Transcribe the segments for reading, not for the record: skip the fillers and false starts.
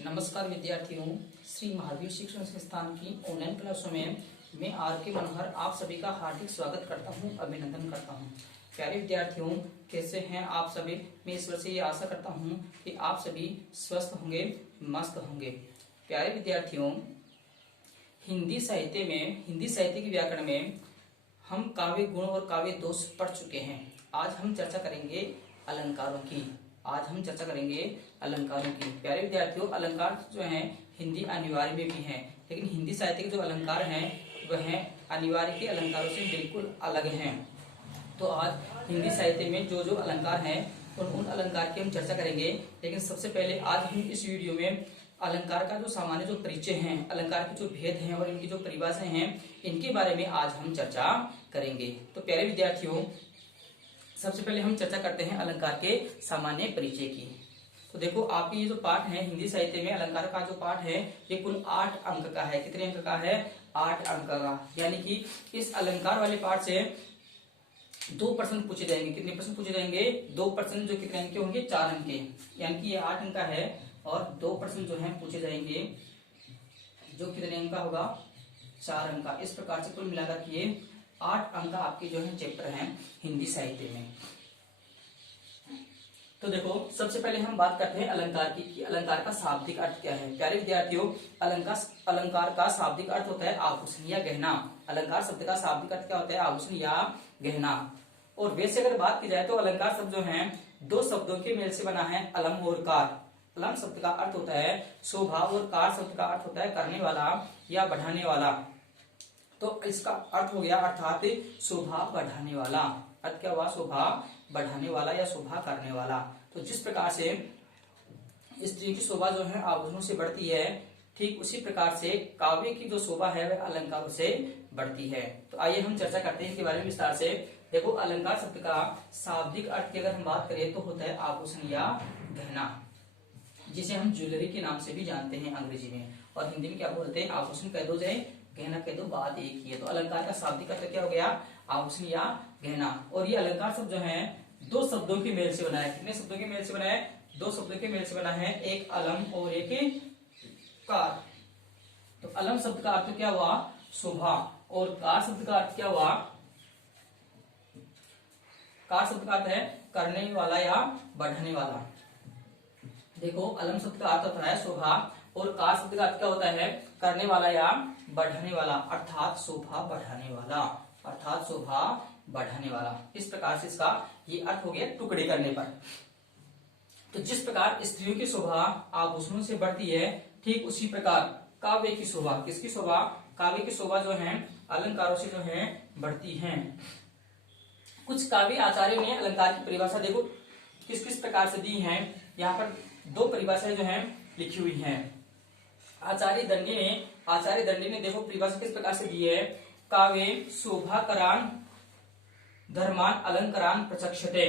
नमस्कार विद्यार्थियों, श्री महावीर शिक्षण संस्थान की ऑनलाइन क्लासों में मैं आर.के. मनोहर आप सभी का हार्दिक स्वागत करता हूं, अभिनंदन करता हूं। प्यारे विद्यार्थियों, कैसे हैं आप सभी? मैं ईश्वर से ये आशा करता हूं कि आप सभी स्वस्थ होंगे, मस्त होंगे। प्यारे विद्यार्थियों, हिंदी साहित्य के व्याकरण में हम काव्य गुण और काव्य दोष पढ़ चुके हैं। आज हम चर्चा करेंगे अलंकारों की। प्यारे विद्यार्थियों, अलंकार जो हैं हिंदी अनिवार्य में भी हैं, लेकिन हिंदी साहित्य के जो अलंकार हैं वह अनिवार्य के अलंकारों से बिल्कुल अलग हैं। तो आज हिंदी साहित्य में जो जो अलंकार हैं उन अलंकार की हम चर्चा करेंगे। लेकिन सबसे पहले आज हम इस वीडियो में अलंकार का जो सामान्य जो परिचय हैं, अलंकार के जो भेद हैं और इनकी जो परिभाषाएं हैं, इनके बारे में आज हम चर्चा करेंगे। तो प्यारे विद्यार्थियों, सबसे पहले हम चर्चा करते हैं अलंकार के सामान्य परिचय की। तो देखो, आपके ये जो पाठ है हिंदी साहित्य में अलंकार का जो पाठ है ये कुल 8 अंक का है। कितने अंक का है? 8 अंक का। यानी कि इस अलंकार वाले पाठ से 2 प्रश्न पूछे जाएंगे। कितने प्रश्न पूछे जाएंगे? 2 प्रश्न। जो कितने अंक के होंगे? 4 अंक के। यानी कि ये 8 अंक का है और 2 प्रश्न जो है पूछे जाएंगे, जो कितने अंक का होगा? 4 अंक का। इस प्रकार से कुल मिलाकर ये 8 अंक आपके जो है चैप्टर हैं हिंदी साहित्य में। तो देखो, सबसे पहले हम बात करते हैं अलंकार की कि अलंकार का शाब्दिक अर्थ क्या है। प्यारे विद्यार्थियों, अलंकार का शाब्दिक अर्थ होता है आभूषण या गहना। अलंकार शब्द का शाब्दिक अर्थ क्या होता है? आभूषण या गहना। और वैसे अगर बात की जाए तो अलंकार शब्द जो है 2 शब्दों के मेल से बना है, अलम और कार। अलम शब्द का अर्थ होता है शोभा और कार शब्द का अर्थ होता है करने वाला या बढ़ाने वाला। तो इसका अर्थ हो गया अर्थात शोभा बढ़ाने वाला। अर्थ क्या हुआ? शोभा बढ़ाने वाला या शोभा करने वाला। तो जिस प्रकार से स्त्री की शोभा जो है आभूषणों से बढ़ती है, ठीक उसी प्रकार से काव्य की जो शोभा है वह अलंकारों से बढ़ती है। तो आइए हम चर्चा करते हैं इसके बारे में विस्तार से। देखो, अलंकार शब्द का शाब्दिक अर्थ की अगर हम बात करें तो होता है आभूषण या गहना, जिसे हम ज्वेलरी के नाम से भी जानते हैं अंग्रेजी में। और हिंदी में क्या बोलते हैं? आभूषण कह दो चाहे गहना कह दो, बात एक ही है। तो अलंकार का शाब्दिक अर्थ क्या हो गया? आभूषण या गहना। और ये अलंकार शब्द जो है 2 शब्दों के मेल से बना है। कितने शब्दों के मेल से बना है? 2 शब्दों के मेल से बना है, एक अलम और एक कार। तो अलम शब्द का अर्थ क्या हुआ? शोभा। और कार शब्द का अर्थ क्या हुआ? कार शब्द का अर्थ है करने वाला या बढ़ाने वाला। देखो, अलम शब्द का अर्थ होता है शोभा और कार शब्द का अर्थ क्या होता है? करने वाला या बढ़ाने वाला, अर्थात शोभा बढ़ाने वाला। इस प्रकार से इसका ये अर्थ हो गया टुकड़े करने पर। तो जिस प्रकार स्त्रियों की शोभा आभूषणों से बढ़ती है, ठीक उसी प्रकार काव्य की शोभा, किसकी शोभा? काव्य की शोभा जो है अलंकारों से जो है बढ़ती है। कुछ काव्य आचार्यों ने अलंकार की परिभाषा देखो किस किस प्रकार से दी है। यहाँ पर 2 परिभाषाएं जो है लिखी हुई हैं। आचार्य दंडी ने देखो परिभाषा किस प्रकार से दी है। काव्य शोभाकरान धर्मान अलंकारान प्रचक्षते।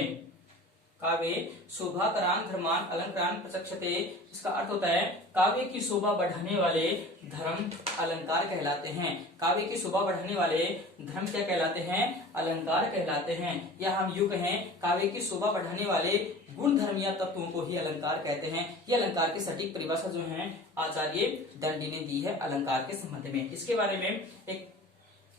काव्य शोभाकरान धर्मान अलंकारान प्रचक्षते। इसका अर्थ होता है काव्य की शोभा बढ़ाने वाले धर्म अलंकार कहलाते हैं। काव्य की शोभा बढ़ाने वाले धर्म क्या कहलाते हैं? अलंकार कहलाते हैं। या हम यूं कहें, काव्य की शोभा बढ़ाने वाले गुण धर्म या तत्वों को ही अलंकार कहते हैं। ये अलंकार की सटीक परिभाषा जो है आचार्य दंडी ने दी है अलंकार के संबंध में। इसके बारे में एक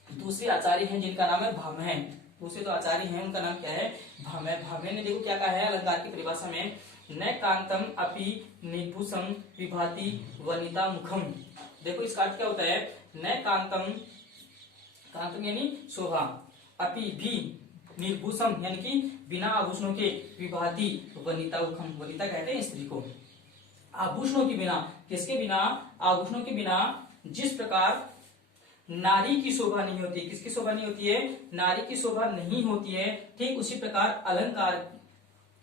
दूसरे आचार्य हैं जिनका नाम है भामह। दूसरे जो आचार्य हैं उनका नाम क्या है? भामह ने देखो क्या कहा है अलंकार की परिभाषा में, न कांतम अपि निर्भूषम विभाति वनिता मुखम। देखो इसका अर्थ क्या होता है? न कांतम यानी शोभा, अपि भी निर्भूषम यानी कि बिना आभूषणों के, विभाति वनिता मुखम, वनिता कहते हैं स्त्री को। आभूषणों के बिना, किसके बिना? आभूषणों के बिना जिस प्रकार नारी की शोभा नहीं होती, किसकी शोभा नहीं होती है? नारी की शोभा नहीं होती है, ठीक उसी प्रकार अलंकार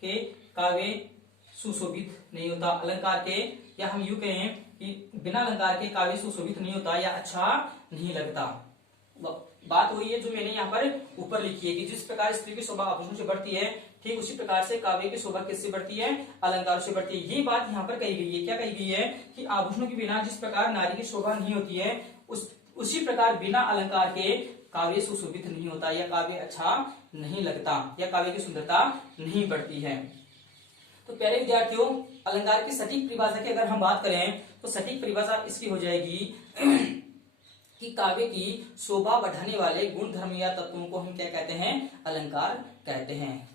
के काव्य सुशोभित नहीं होता। अलंकार के, या हम यूं कहें कि बिना अलंकार के काव्य सुशोभित नहीं होता या अच्छा नहीं लगता। बात वही है जो मैंने यहाँ पर ऊपर लिखी है कि जिस प्रकार स्त्री की शोभा आभूषण से बढ़ती है, ठीक उसी प्रकार से काव्य की शोभा किससे बढ़ती है? अलंकार से बढ़ती है। ये बात यहाँ पर कही गई है। क्या कही गई है? कि आभूषणों के बिना जिस प्रकार नारी की शोभा नहीं होती है, उसी प्रकार बिना अलंकार के काव्य सुशोभित नहीं होता या काव्य अच्छा नहीं लगता या काव्य की सुंदरता नहीं बढ़ती है। तो प्यारे विद्यार्थियों, अलंकार की सटीक परिभाषा की अगर हम बात करें तो सटीक परिभाषा इसकी हो जाएगी कि काव्य की शोभा बढ़ाने वाले गुण धर्म या तत्वों को हम क्या कहते हैं, अलंकार कहते हैं।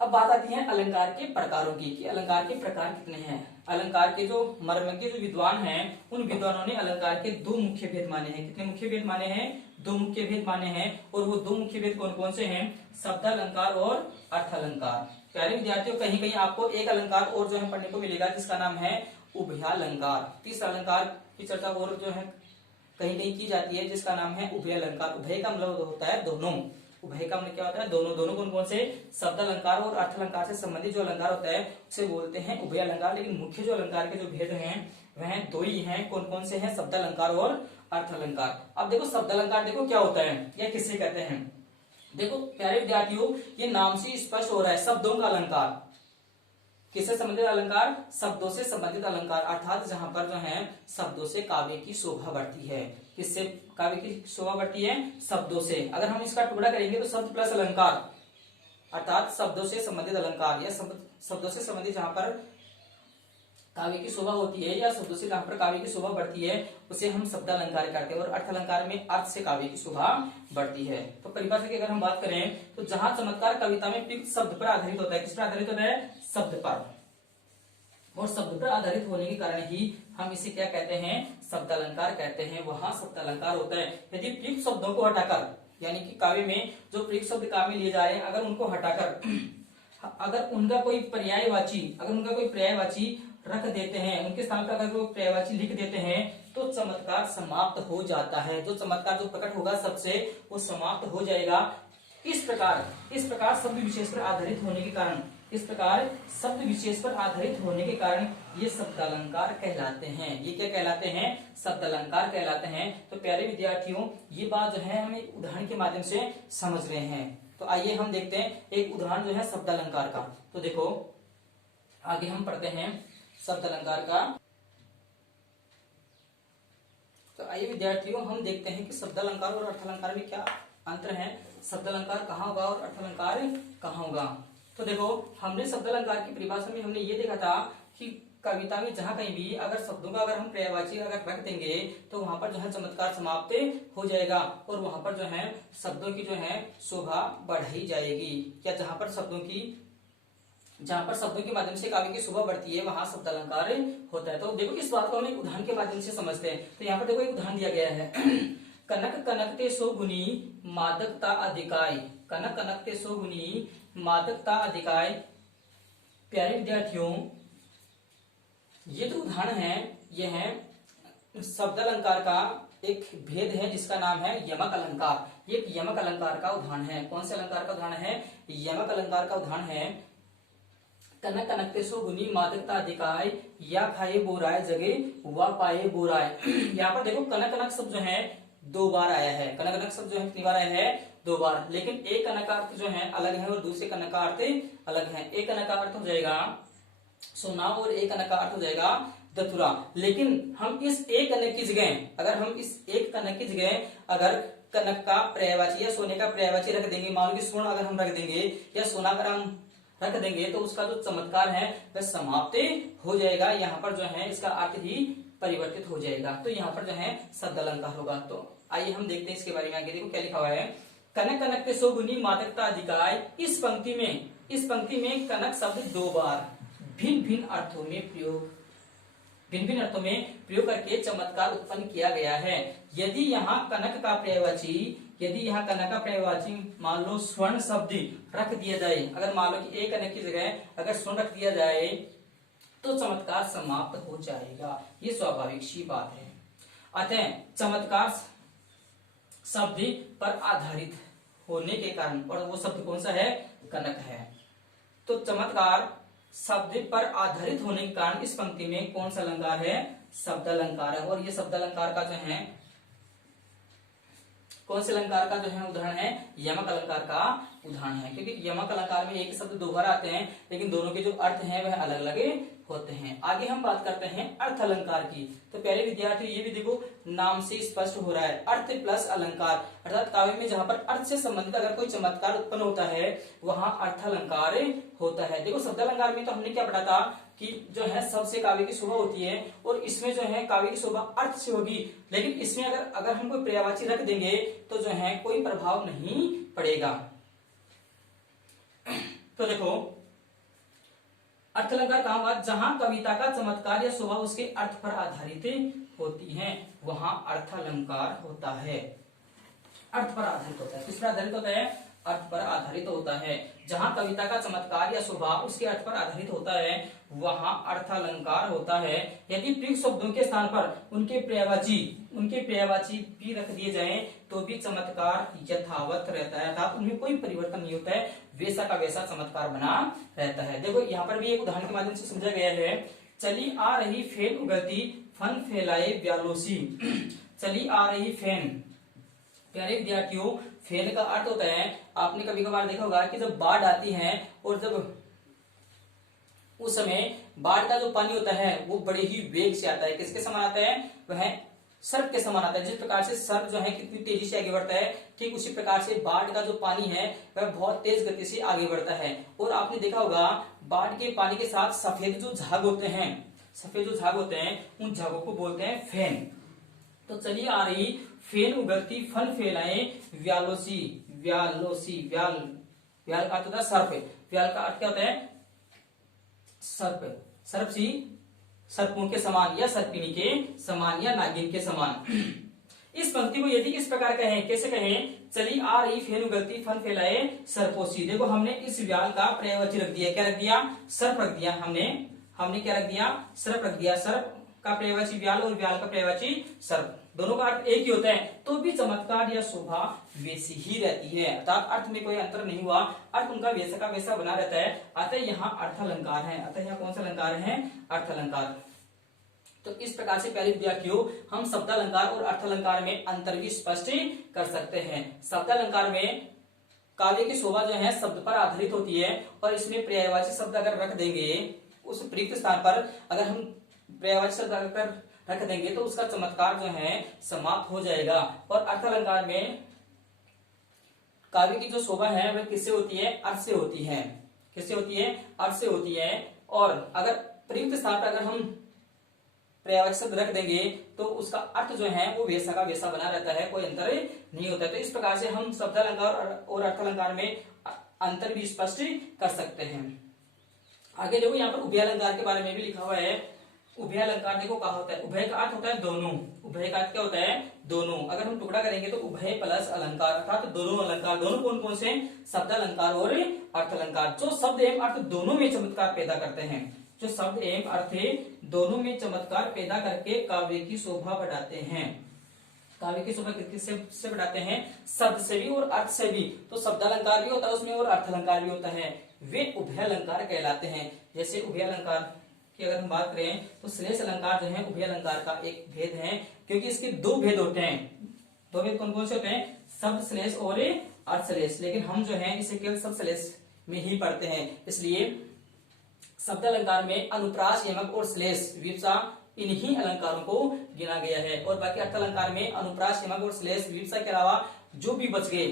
अब बात आती है अलंकार के प्रकारों की कि अलंकार के प्रकार कितने हैं। अलंकार के जो मर्मज्ञ जो विद्वान हैं उन विद्वानों ने अलंकार के दो मुख्य भेद माने हैं। कितने मुख्य भेद माने हैं, दो मुख्य भेद माने हैं। और वो दो मुख्य भेद कौन कौन से हैं, शब्द अलंकार और अर्थ अलंकार। प्यारे विद्यार्थियों, कहीं कहीं आपको एक अलंकार और जो है पढ़ने को मिलेगा जिसका नाम है उभयालंकार। तीसरा अलंकार की चर्चा और जो है कहीं कहीं की जाती है जिसका नाम है उभय अलंकार। उभय का मतलब होता है दोनों, उभय का मतलब क्या होता है, दोनों। दोनों कौन कौन से, शब्द अलंकार और अर्थ अलंकार से संबंधित जो अलंकार होता है उसे बोलते हैं उभय अलंकार। लेकिन मुख्य जो अलंकार के जो भेद हैं वह दो ही हैं। कौन कौन से हैं, शब्द अलंकार और अर्थ अलंकार। अब देखो शब्द अलंकार देखो क्या होता है या किसे कहते हैं। देखो प्यारे विद्यार्थियों, ये नाम से स्पष्ट हो रहा है, शब्दों का अलंकार। किससे संबंधित अलंकार, शब्दों से संबंधित अलंकार, अर्थात जहां पर जो है शब्दों से काव्य की शोभा बढ़ती है। किससे काव्य की शोभा बढ़ती है, शब्दों से। अगर हम इसका टुकड़ा करेंगे तो शब्द प्लस अलंकार, अर्थात शब्दों से संबंधित अलंकार या शब्दों से संबंधित जहां पर काव्य की शोभा होती है या शब्दों से जहां पर काव्य की शोभा बढ़ती है उसे हम शब्द अलंकार कहते हैं। और अर्थ अलंकार में अर्थ से काव्य की शोभा बढ़ती है। तो परिभाषा की अगर हम बात करें तो जहां चमत्कार कविता में प्रयुक्त शब्द पर आधारित होता है, किस पर आधारित होता है, शब्द पर। और शब्द पर आधारित होने के कारण ही हम इसे क्या कहते हैं, शब्द अलंकार कहते हैं, वहां शब्द अलंकार होता है। यदि प्रयुक्त शब्दों को हटाकर, यानी कि काव्य में जो प्रयुक्त शब्द काव्य में लिए जा रहे हैं अगर उनको हटाकर अगर उनका कोई पर्यायवाची रख देते हैं, उनके स्थान पर अगर वो पर्यायवाची लिख देते हैं तो चमत्कार समाप्त हो जाता है। जो चमत्कार जो प्रकट होगा सबसे वो समाप्त हो जाएगा। इस प्रकार शब्द विशेष पर आधारित होने के कारण, ये शब्द अलंकार कहलाते हैं। ये क्या कहलाते हैं, शब्द अलंकार कहलाते हैं। तो प्यारे विद्यार्थियों, ये बात जो है हमें उदाहरण के माध्यम से समझ रहे हैं। तो आइए हम देखते हैं एक उदाहरण जो है शब्द अलंकार का। तो देखो आगे हम पढ़ते हैं शब्द अलंकार का। तो आइए विद्यार्थियों, हम देखते हैं कि शब्द अलंकार और अर्थ अलंकार में क्या अंतर है, शब्द अलंकार कहाँ होगा और अर्थ अलंकार कहाँ होगा। तो देखो, हमने शब्द अलंकार की परिभाषा में हमने ये देखा था कि कविता में जहां कहीं भी अगर शब्दों का अगर हम पर्यायवाची अगर रख देंगे तो वहां पर जो है चमत्कार समाप्त हो जाएगा और वहां पर जो है शब्दों की जो है शोभा बढ़ाई जाएगी। या जहां पर शब्दों के माध्यम से काव्य की शोभा बढ़ती है वहां शब्द अलंकार होता है। तो देखो इस बात को हम एक उदाहरण के माध्यम से समझते हैं। तो यहाँ पर देखो एक उदाहरण दिया गया है कनक कनकते सो गुनी मादकता अधिकाय। कनक कनकते सो गुनी मादकता अधिकाय। प्यारे विद्यार्थियों, ये जो उदाहरण है यह है शब्द अलंकार का एक भेद है जिसका नाम है यमक अलंकार। ये एक यमक अलंकार का उदाहरण है। कौन से अलंकार का उदाहरण है, यमक अलंकार का उदाहरण है। कनक कनकते सो गुनी मादकता अधिकाय, या खाए बोराय जगे व पाए बोराय। यहाँ पर देखो कनक कनक शब्द जो है दो बार आया है। कनक कनक शब्द जो है कितनी बार आया है, दो बार। लेकिन एक कनक का अर्थ जो है अलग है और दूसरे कनक का अर्थ अलग है। एक कनक का अर्थ हो जाएगा सोना और एक कनक का अर्थ हो जाएगा दथुरा। लेकिन हम इस एक कनक की जगह अगर कनक का पर्यायवाची या सोने का पर्यायवाची रख देंगे, मान लो कि स्वर्ण अगर हम रख देंगे या सोना अगर हम रख देंगे तो उसका जो चमत्कार है वह समाप्त हो जाएगा। यहाँ पर जो है इसका अर्थ ही परिवर्तित हो जाएगा। तो यहाँ पर जो है शब्द अलंकार होगा। तो आइए हम देखते हैं इसके बारे में। आगे देखो क्या लिखा हुआ है, कनक कनकते सो गुनी मादकता अधिकाय। इस पंक्ति में कनक शब्द दो बार भिन्न भिन्न अर्थों में प्रयोग करके चमत्कार उत्पन्न किया गया है। यदि यहाँ कनक का पर्यायवाची मान लो स्वर्ण शब्द रख दिया जाए, अगर मान लो कि एक कनक की जगह अगर स्वर्ण रख दिया जाए तो चमत्कार समाप्त हो जाएगा। ये स्वाभाविक सी बात है। अतः चमत्कार शब्द पर आधारित होने के कारण, और वो शब्द कौन सा है, कनक है। तो चमत्कार शब्द पर आधारित होने के कारण इस पंक्ति में कौन सा अलंकार है, शब्द अलंकार है। और ये शब्द अलंकार का जो है कौन से अलंकार का जो है उदाहरण है, यमक अलंकार का उदाहरण है, क्योंकि यमक अलंकार में एक शब्द दो बार आते हैं लेकिन दोनों के जो अर्थ हैं वह अलग अलग होते हैं। आगे हम बात करते हैं अर्थ अलंकार की। तो पहले विद्यार्थी ये भी देखो, नाम से स्पष्ट हो रहा है अर्थ प्लस अलंकार, अर्थात काव्य में जहां पर अर्थ से संबंधित अगर कोई चमत्कार उत्पन्न होता है वहां अर्थ अलंकार होता है। देखो शब्द अलंकार में तो हमने क्या पढ़ा था कि जो है सबसे काव्य की शोभा होती है और इसमें जो है काव्य की शोभा अर्थ से होगी, लेकिन इसमें अगर हम कोई पर्यायवाची रख देंगे तो जो है कोई प्रभाव नहीं पड़ेगा। तो देखो अर्थ अलंकार कहां हुआ, जहां कविता का चमत्कार या शोभा उसके अर्थ पर आधारित होती है वहां अर्थ अलंकार होता है। अर्थ पर आधारित होता है, किस पर आधारित होता है, अर्थ पर आधारित होता है। जहां कविता का चमत्कार या शोभा उसके अर्थ पर आधारित होता है वहां अर्थ अलंकार होता है। यदि प्रयुक्त शब्दों के स्थान पर उनके पर्यायवाची भी रख दिए जाएं तो भी चमत्कार यथावत रहता है, अर्थात उनमें कोई परिवर्तन नहीं होता है, वैसा का वैसा चमत्कार बना रहता है। देखो यहाँ पर भी एक उदाहरण के माध्यम से समझा गया है, चली आ रही फेन उगलती फन फैलाए व्यालोसी। चली आ रही फेन, प्यारे विद्यार्थियों फेन का अर्थ होता है, आपने कभी कभार देखा होगा कि जब बाढ़ आती है और जब उस समय बाढ़ का जो पानी होता है वो बड़े ही वेग से आता है, किसके समान आता है, वह सर्प के समान आता है। जिस प्रकार से सर्प जो है कितनी तेजी से आगे बढ़ता है, ठीक उसी प्रकार से बाढ़ का जो पानी है वह बहुत तेज गति से आगे बढ़ता है। और आपने देखा होगा बाढ़ के पानी के साथ सफेद जो झाग होते हैं उन झागों को बोलते हैं फेन। तो चलिए आ रही फेन उगलती फन फैलाए व्यालोसी। व्याल का अर्थ होता है सर्प, व्याल का अर्थ क्या होता है, सर्पसी, सर्पों के समान या सर्पिणी के समान या नागिन के समान। इस पंक्ति को यदि इस प्रकार कहें, कैसे कहें, चली आ रही फेन उगलती फन फैलाए सर्पोसी। देखो हमने इस व्याल का पर्यायवाची रख दिया, क्या रख दिया, सर्प रख दिया। हमने क्या रख दिया, सर्प रख दिया। सर्प का पर्यायवाची व्याल और व्याल का पर्यायवाची सर्प, दोनों का अर्थ एक ही होता है, तो भी चमत्कार या शोभा वैसी ही रहती है, अर्थात अर्थ में कोई अंतर नहीं हुआ, अर्थ उनका वैसा का वैसा बना रहता है। अतः यहाँ अर्थ अलंकार है, अतः यहाँ कौन सा अलंकार है, अर्थ अलंकार। तो इस प्रकार से प्यारे विद्यार्थियों हम शब्द अलंकार और अर्थ अलंकार में अंतर भी स्पष्ट कर सकते हैं। शब्द अलंकार में काव्य की शोभा जो है शब्द पर आधारित होती है और इसमें पर्यायवाची शब्द अगर रख देंगे, उस प्रयुक्त स्थान पर अगर हम पर्यायवाची शब्द अगर रख देंगे तो उसका चमत्कार जो है समाप्त हो जाएगा। और अर्थ अलंकार में काव्य की जो शोभा है वह किससे होती है, अर्थ से होती है। किससे होती है, अर्थ से होती है। और अगर प्रयुक्त स्थान पर अगर हम पर्यायवाची शब्द रख देंगे तो उसका अर्थ जो है वो वैसा का वैसा बना रहता है, कोई अंतर नहीं होता है। तो इस प्रकार से हम शब्द अलंकार और अर्थ अलंकार में अंतर भी स्पष्ट कर सकते हैं। आगे देखो यहाँ पर उभय अलंकार के बारे में भी लिखा हुआ है। उभय अलंकार देखो क्या होता है, उभय का अर्थ होता है दोनों। उभय का अर्थ क्या होता है, दोनों। अगर हम टुकड़ा करेंगे तो उभय प्लस अलंकार, अर्थात तो दोनों अलंकार। दोनों कौन कौन से, शब्द अलंकार और अर्थ अलंकार, जो शब्द एवं अर्थ दोनों में चमत्कार पैदा करते हैं। जो शब्द एवं अर्थ दोनों में चमत्कार पैदा करके काव्य की शोभा बढ़ाते हैं। काव्य की शोभा किससे बढ़ाते हैं, शब्द से भी और अर्थ से भी। तो शब्द अलंकार भी होता है उसमें और अर्थ अलंकार भी होता है, वे उभय अलंकार कहलाते हैं। जैसे उभय अलंकार की अगर हम बात करें तो श्लेष अलंकार जो है उभय अलंकार का एक भेद है, क्योंकि इसके दो भेद होते हैं। दो भेद कौन कौन से होते हैं, शब्द श्लेष और अर्थ श्लेष। लेकिन हम जो है इसे केवल शब्द श्लेष में ही पढ़ते हैं, इसलिए शब्द अलंकार में अनुप्रास, यमक और श्लेष, विवक्षा इन्हीं अलंकारों को गिना गया है। और बाकी अर्थ अलंकार में अनुप्रास, यमक और श्लेष, विवक्षा के अलावा जो भी बच गए,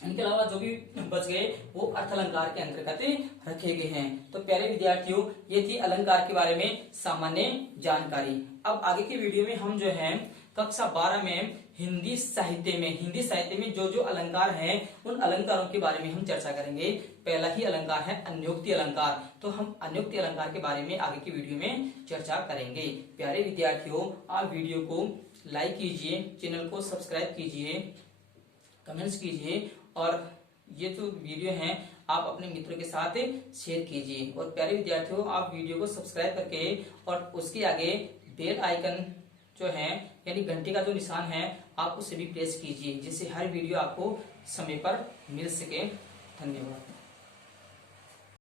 इनके अलावा जो भी बच गए वो अर्थ अलंकार के अंतर्गत रखे गए हैं। तो प्यारे विद्यार्थियों ये थी अलंकार के बारे में सामान्य जानकारी। अब आगे की वीडियो में हम जो है कक्षा 12 में हिंदी साहित्य में जो जो अलंकार हैं उन अलंकारों के बारे में हम चर्चा करेंगे। पहला ही अलंकार है अन्योक्ति अलंकार, तो हम अन्योक्ति अलंकार के बारे में आगे की वीडियो में चर्चा करेंगे। प्यारे विद्यार्थियों आप वीडियो को लाइक कीजिए, चैनल को सब्सक्राइब कीजिए, कमेंट्स कीजिए और ये जो वीडियो है आप अपने मित्रों के साथ शेयर कीजिए। और प्यारे विद्यार्थियों आप वीडियो को सब्सक्राइब करके और उसके आगे बेल आइकन जो है यानी घंटी का जो निशान है आप उसे भी प्रेस कीजिए, जिससे हर वीडियो आपको समय पर मिल सके। धन्यवाद।